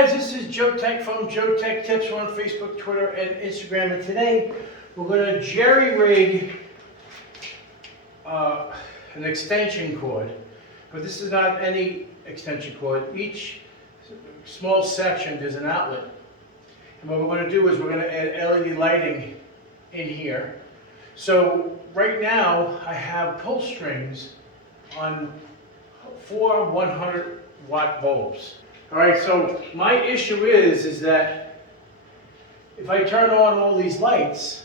guys, this is JoeTech from JoeteckTips. We're on Facebook, Twitter, and Instagram. And today we're going to jerry-rig an extension cord. But this is not any extension cord. Each small section there's an outlet. And what we're going to do is we're going to add LED lighting in here. So right now I have pull strings on 4 100-watt bulbs. All right, so my issue is that if I turn on all these lights,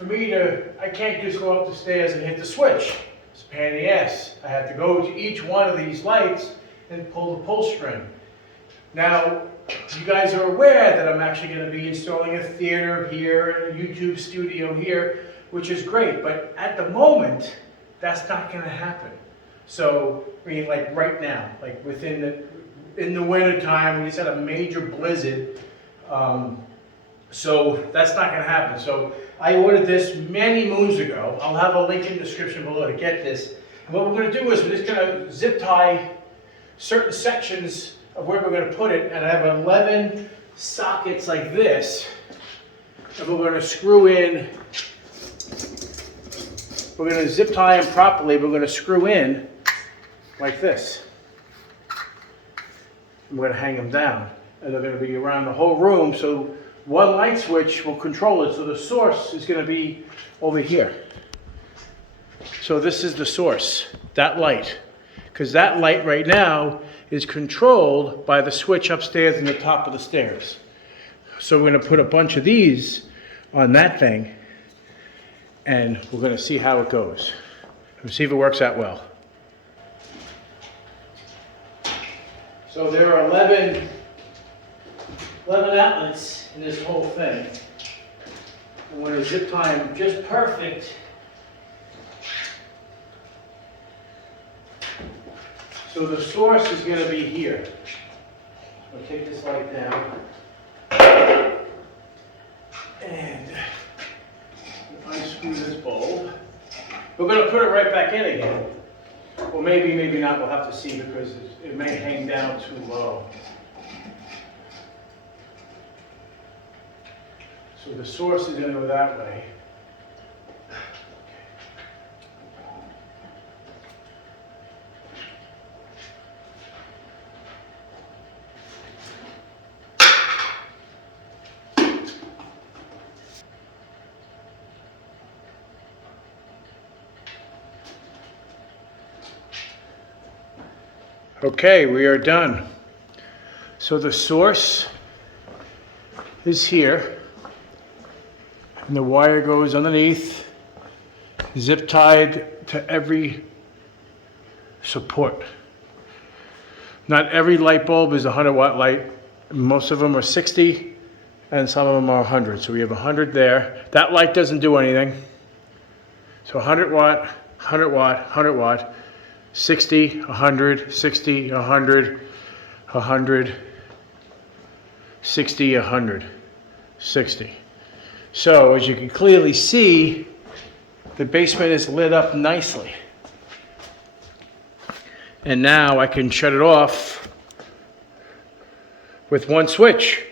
I can't just go up the stairs and hit the switch. It's a pain in the ass. I have to go to each one of these lights and pull the pull string. Now, you guys are aware that I'm actually going to be installing a theater here and a YouTube studio here, which is great, but at the moment, that's not going to happen. So, I mean, like right now, like in the winter time, we just had a major blizzard, so that's not going to happen. So I ordered this many moons ago. I'll have a link in the description below to get this. And what we're going to do is we're just going to zip tie certain sections of where we're going to put it, and I have 11 sockets like this, and we're going to screw in. We're going to zip tie them properly. We're going to screw in like this. We're going to hang them down, and they're going to be around the whole room, so one light switch will control it. So the source is going to be over here. So this is the source, that light, because that light right now is controlled by the switch upstairs in the top of the stairs. So we're going to put a bunch of these on that thing, and we're going to see how it goes. We'll see if it works out well. So there are 11 outlets in this whole thing. I'm going to zip tie them just perfect. So the source is going to be here. I'll take this light down. And unscrew this bulb. We're going to put it right back in again. Well, maybe not. We'll have to see because it may hang down too low. So the source is going to go that way. Okay, we are done. So the source is here, and the wire goes underneath, zip tied to every support. Not every light bulb is a 100-watt light. Most of them are 60, and some of them are 100. So we have 100 there. That light doesn't do anything. So 100 watt, 100 watt, 100 watt. 60, 100, 60, 100, 100, 60, 100, 60. So as you can clearly see, the basement is lit up nicely. And now I can shut it off with one switch,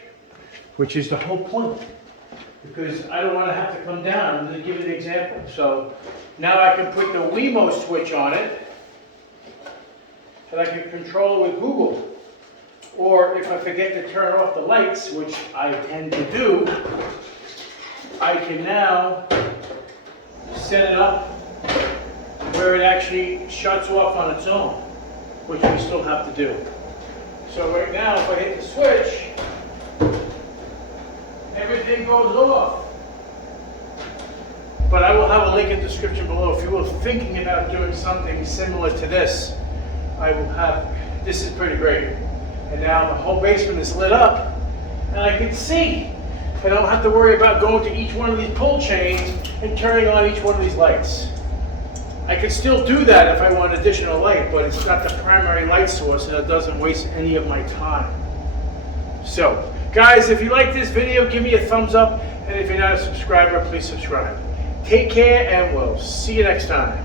which is the whole point. Because I don't want to have to come down. I'm going to give you an example. So now I can put the Wemo switch on it, and I can control it with Google. Or if I forget to turn off the lights, which I tend to do, I can now set it up where it actually shuts off on its own, which we still have to do. So right now, if I hit the switch, everything goes off. But I will have a link in the description below. If you were thinking about doing something similar to this, I will have, this is pretty great. And now the whole basement is lit up, and I can see. I don't have to worry about going to each one of these pull chains and turning on each one of these lights. I could still do that if I want additional light, but it's not the primary light source, and it doesn't waste any of my time. So, guys, if you like this video, give me a thumbs up, and if you're not a subscriber, please subscribe. Take care, and we'll see you next time.